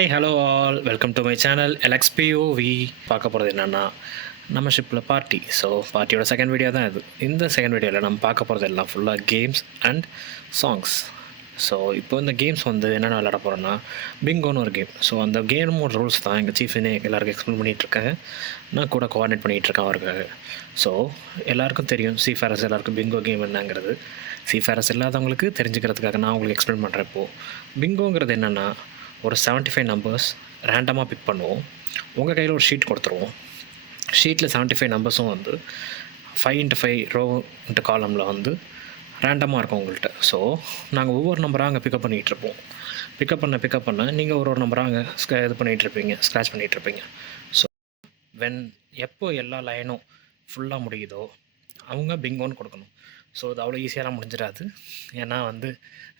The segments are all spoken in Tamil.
High hello all welcome to my channel LXPOV. பார்க்க போகிறது என்னென்னா நம்ம ஷிப்பில் பார்ட்டி. ஸோ பார்ட்டியோட செகண்ட் வீடியோ தான் இது. இந்த செகண்ட் வீடியோவில் நம்ம பார்க்க போகிறது எல்லாம் ஃபுல்லாக கேம்ஸ் அண்ட் சாங்ஸ். ஸோ இப்போ இந்த கேம்ஸ் வந்து என்னென்ன விளையாட போகிறோன்னா பிங்கோன்னு ஒரு கேம். ஸோ அந்த கேமோட ரூல்ஸ் தான் எங்கள் சீஃப்னே எல்லாருக்கும் எக்ஸ்பிளைன் பண்ணிகிட்ருக்காங்க. நான் கூட கோஆர்டினேட் பண்ணிகிட்ருக்கேன் அவருக்காக. ஸோ எல்லாருக்கும் தெரியும் சீஃபேரஸ் எல்லாருக்கும் பிங்கோ கேம் என்னங்கிறது. சீஃபேரஸ் இல்லாதவங்களுக்கு தெரிஞ்சுக்கிறதுக்காக நான் உங்களுக்கு எக்ஸ்பிளைன் பண்ணுறேன். இப்போது பிங்கோங்கிறது என்னென்னா ஒரு 75 நம்பர்ஸ் ரேண்டமாக பிக் பண்ணுவோம். உங்கள் கையில் ஒரு ஷீட் கொடுத்துருவோம். ஷீட்டில் 75 நம்பர்ஸும் வந்து 5x5 ரோ இன்ட்டு காலமில் வந்து ரேண்டமாக இருக்கும் உங்கள்கிட்ட. ஸோ நாங்கள் ஒவ்வொரு நம்பராக அங்கே பிக்கப் பண்ணிகிட்ருப்போம். பிக்கப் பண்ண நீங்கள் ஒரு நம்பராக அங்கே இது பண்ணிகிட்ருப்பீங்க, ஸ்க்ராட்ச் பண்ணிகிட்ருப்பீங்க. ஸோ எப்போ எல்லா லைனும் ஃபுல்லாக முடியுதோ அவங்க பிங்கோன்னு கொடுக்கணும். ஸோ அது அவ்வளோ ஈஸியாலாம் முடிஞ்சிடாது. ஏன்னா வந்து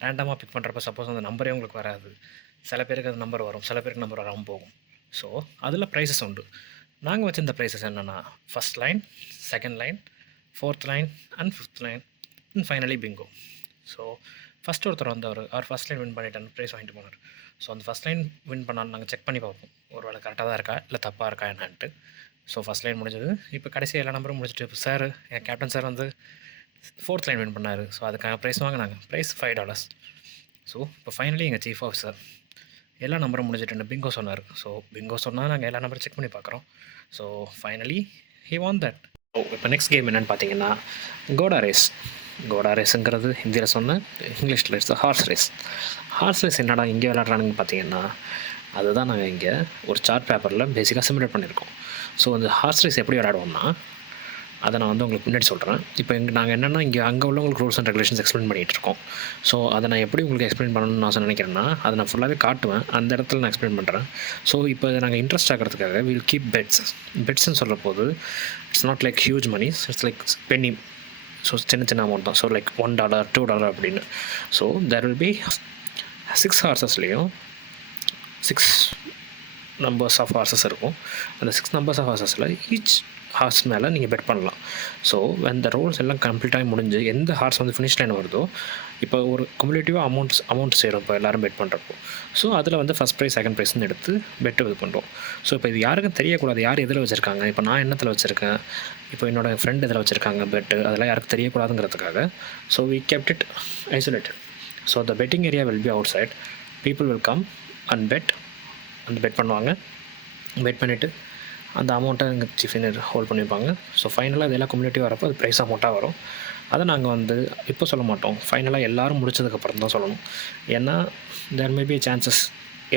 ரேண்டமாக பிக் பண்ணுறப்ப சப்போஸ் அந்த நம்பரே உங்களுக்கு வராது. சில பேருக்கு அது நம்பர் வரும், சில பேருக்கு நம்பர் வராமல் போகும். ஸோ அதில் ப்ரைஸஸ் உண்டு. நாங்கள் வச்சுருந்த ப்ரைஸஸ் என்னென்னா first line, second line, fourth line and fifth line and finally Bingo. So first ஒருத்தர் வந்தவர் ஃபஸ்ட் லைன் வின் பண்ணிட்டு ப்ரைஸ் வாங்கிட்டு போனார். ஸோ அந்த ஃபஸ்ட் லைன் வின் பண்ணாலும் நாங்கள் செக் பண்ணி பார்ப்போம், ஒரு வேளை கரெக்டாக தான் இருக்கா இல்லை தப்பாக இருக்கா என்னான்ட்டு. ஸோ ஃபஸ்ட் லைன் முடிஞ்சது. இப்போ கடைசி எல்லா நம்பரும் முடிச்சுட்டு இப்போ சார் என் கேப்டன் சார் வந்து ஃபோர்த் லைன் வின் பண்ணார். ஸோ அதுக்காக ப்ரைஸ் வாங்கினாங்க. ப்ரைஸ் $5. ஸோ இப்போ ஃபைனலி எங்கள் சீஃப் ஆஃபீஸர் எல்லா நம்பரும் முடிஞ்சிட்டு பிங்கோ சொன்னார். ஸோ பிங்கோ சொன்னால் நாங்கள் எல்லா நம்பரும் செக் பண்ணி பார்க்குறோம். So finally he van that. இப்போ நெக்ஸ்ட் கேம் என்னென்னு பார்த்தீங்கன்னா கோடா ரேஸ். கோடா ரேஸுங்கிறது ஹிந்தியில் சொன்னேன், இங்கிலீஷில் it's hours race. Hours race என்னடா இங்கே விளையாடுறானுன்னு பார்த்தீங்கன்னா அதுதான் நாங்கள் இங்கே ஒரு சார்ட் பேப்பரில் பேசிக்காக சிமுலேட் பண்ணியிருக்கோம். ஸோ அந்த ஹார்ஸ் ரேஸ் எப்படி விளையாடுவோம்னா அதை நான் வந்து உங்களுக்கு முன்னாடி சொல்கிறேன். இப்போ நாங்கள் என்னென்னா இங்கே அங்கே உள்ளவங்களுக்கு ரூல்ஸ் அண்ட் ரெகுலேஷன்ஸ் எக்ஸ்பிளைன் பண்ணிகிட்ருக்கோம். ஸோ அதை நான் எப்படி உங்களுக்கு எக்ஸ்பிளைன் பண்ணணும்னு நான் நினைக்கிறேன்னா அதை நான் ஃபுல்லாகவே காட்டுவேன், அந்த இடத்துல நான் எக்ஸ்பிளைன் பண்ணுறேன். ஸோ இப்போ நாங்கள் இன்ட்ரெஸ்ட் ஆகிறதுக்காக வில் கீப் பெட்ஸ்ன்னு சொல்கிற போது it's not like huge moneys, it's like penny. So சின்ன அமௌண்ட் தான். ஸோ லைக் $1, $2 அப்படின்னு. ஸோ தேர் வில் பி 6 ஹார்சஸ்லேயும் 6 நம்பர்ஸ் ஆஃப் ஹார்சஸ் இருக்கும். அந்த 6 நம்பர்ஸ் ஆஃப் ஹார்சஸில் ஈச் ஹார்ஸ் மேலே நீங்கள் பெட் பண்ணலாம். ஸோ அந்த ரோல்ஸ் எல்லாம் கம்ப்ளீட்டாக முடிஞ்சு எந்த ஹார்ஸ் வந்து ஃபினிஷ் லைன் வருதோ இப்போ ஒரு குமுலேட்டிவாக அமௌண்ட் சேரும் இப்போ எல்லோரும் பெட் பண்ணுறப்போ. ஸோ அதில் வந்து ஃபஸ்ட் ப்ரைஸ் செகண்ட் ப்ரைஸ்னு எடுத்து பெட்டு இது பண்ணுறோம். ஸோ இப்போ இது யாருக்கும் தெரியக்கூடாது, யார் எதில் வச்சுருக்காங்க. இப்போ நான் எண்ணத்தில் வச்சுருக்கேன், இப்போ என்னோடய ஃப்ரெண்ட் இதில் வச்சுருக்காங்க பெட்டு, அதெல்லாம் யாருக்கும் தெரியக்கூடாதுங்கிறதுக்காக. So we kept it isolated. So the betting area will be outside. People will come and bet பண்ணுவாங்க. பெட் பண்ணிவிட்டு அந்த அமௌண்ட்டை எங்கள் சீஃப் இன்ஜினியர் ஹோல்ட் பண்ணியிருப்பாங்க. ஸோ ஃபைனலாக இதெல்லாம் கம்யூனிட்டி வரப்போ அது ப்ரைஸ் அமௌண்ட்டாக வரும். அதை நாங்கள் வந்து இப்போ சொல்ல மாட்டோம், ஃபைனலாக எல்லோரும் முடிச்சதுக்கப்புறம் தான் சொல்லணும். ஏன்னா தேர் மே பி சான்சஸ்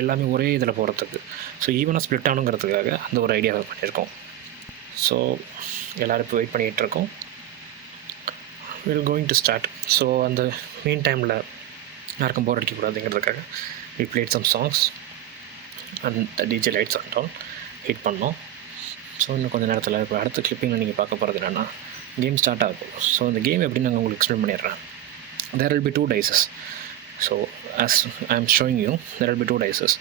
எல்லாமே ஒரே இதில் போகிறதுக்கு. ஸோ ஈவனாக ஸ்ப்ளிட் ஆகணுங்கிறதுக்காக அந்த ஒரு ஐடியாவை பண்ணியிருக்கோம். ஸோ எல்லோரும் இப்போ வெயிட் பண்ணிகிட்ருக்கோம். Will going to start. So அந்த மெயின் டைமில் யாருக்கும் போர் அடிக்கக்கூடாதுங்கிறதுக்காக we played some songs and DJ lights and all hit பண்ணோம். ஸோ இன்னும் கொஞ்சம் நேரத்தில் இப்போ அடுத்த கிளிப்பிங்கில் நீங்கள் பார்க்க போகிறது என்னென்னா கேம் ஸ்டார்ட் ஆகும். ஸோ இந்த கேம் எப்படின்னு நாங்கள் உங்களுக்கு எக்ஸ்பிளைன் பண்ணிடுறேன். There will be 2 dices. So as I am showing you there will be 2 dices.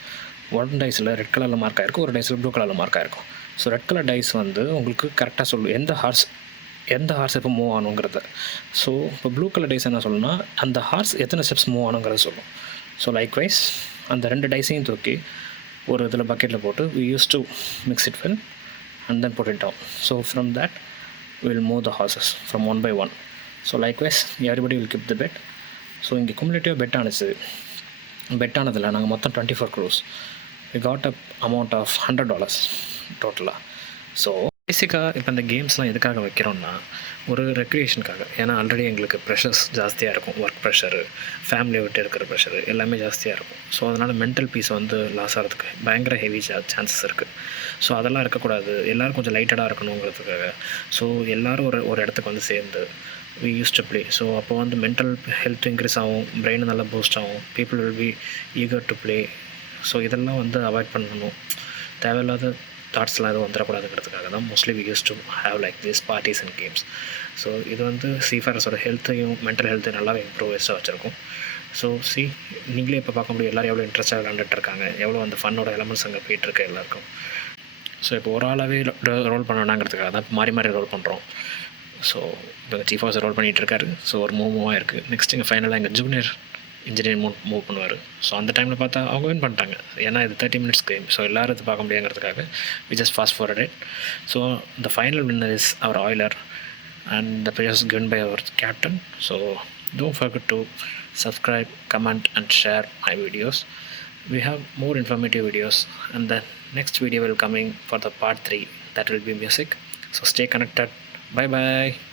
One டைஸில் ரெட் கலரில் மார்க் ஆகிருக்கும், ஒரு டைஸில் ப்ளூ கலரில் மார்க் ஆகிருக்கும். ஸோ ரெட் கலர் டைஸ் வந்து உங்களுக்கு கரெக்டாக சொல்லும் எந்த ஹார்ஸ் எப்போ மூவ் ஆகணுங்கிறத. ஸோ இப்போ ப்ளூ கலர் டைஸ் என்ன சொல்லணும்னா அந்த ஹார்ஸ் எத்தனை ஸ்டெப்ஸ் மூவ் ஆகணுங்கிறத சொல்லும். ஸோ லைக்வைஸ் அந்த 2 டைஸையும் தூக்கி ஒரு இதில் பக்கெட்டில் போட்டு we used to mix it well and then put it down. So from that we'll move the horses from one by one. So likewise everybody will keep the bet. So இங்கே குமுலேட்டிவ் பெட் ஆனதில் நாங்கள் மொத்தம் 24 crores. we got a amount of $100 டோட்டலாக. ஸோ பேசிக்காக இப்போ இந்த கேம்ஸ்லாம் எதுக்காக வைக்கிறோன்னா ஒரு ரெக்ரியேஷனுக்காக. ஏன்னா ஆல்ரெடி எங்களுக்கு ப்ரெஷர்ஸ் ஜாஸ்தியாக இருக்கும், ஒர்க் ப்ரெஷரு, ஃபேமிலியை விட்டு இருக்கிற ப்ரெஷரு எல்லாமே ஜாஸ்தியாக இருக்கும். ஸோ அதனால் மென்டல் பீஸ் வந்து லாஸ் ஆகிறதுக்கு பயங்கர ஹெவி சான்சஸ் இருக்குது. ஸோ அதெல்லாம் இருக்கக்கூடாது, எல்லோரும் கொஞ்சம் லைட்டடாக இருக்கணுங்கிறதுக்காக. ஸோ எல்லோரும் ஒரு இடத்துக்கு வந்து சேர்ந்து we used to play. So அப்போ வந்து மென்டல் ஹெல்த் இன்க்ரீஸ் ஆகும், பிரெயின் நல்லா பூஸ்ட் ஆகும், people will be eager to play. So இதெல்லாம் வந்து அவாய்ட் பண்ணணும். தேவையில்லாத தாட்ஸ்லாம் எதுவும் வந்துடக்கூடாதுங்கிறதுக்காக தான் mostly we use to have like this parties and games. So இது வந்து சீஃபேரஸோட ஹெல்த்தையும் மென்டல் ஹெல்த்தையும் நல்லாவே இம்ப்ரூவைஸாக வச்சுருக்கும். ஸோ நீங்களே இப்போ பார்க்க முடியும் எல்லோரும் எவ்வளோ இன்ட்ரெஸ்ட்டாக விளாண்டுட்டு இருக்காங்க, எவ்வளோ அந்த ஃபன்னோட எலமெண்ட்ஸ் அங்கே போயிட்டுருக்கு எல்லாருக்கும். ஸோ இப்போ ஒரு ஆளாகவே ரோல் பண்ணணுங்கிறதுக்காக தான் இப்போ மாறி ரோல் பண்ணுறோம். ஸோ இப்போ சீஃப் ஆஃபீஸர் ரோல் பண்ணிகிட்ருக்காரு. ஸோ ஒரு மூவாக இருக்குது. நெக்ஸ்ட் இங்கே ஃபைனலாக எங்கள் ஜூனியர் இன்ஜினியர் மூவ் பண்ணுவார். ஸோ அந்த டைமில் பார்த்தா அவங்க வின் பண்ணிட்டாங்க. ஏன்னா இது 30 minutes கேம். ஸோ எல்லோரும் இது பார்க்க முடியாங்கிறதுக்காக we just fast forward it. So the final winner is அவர் ஆயிலர் and the prize is given by our captain. So don't forget to subscribe, comment and share my videos. We have more informative videos, and the next video will coming for the part 3, that will be music. So stay connected. Bye bye.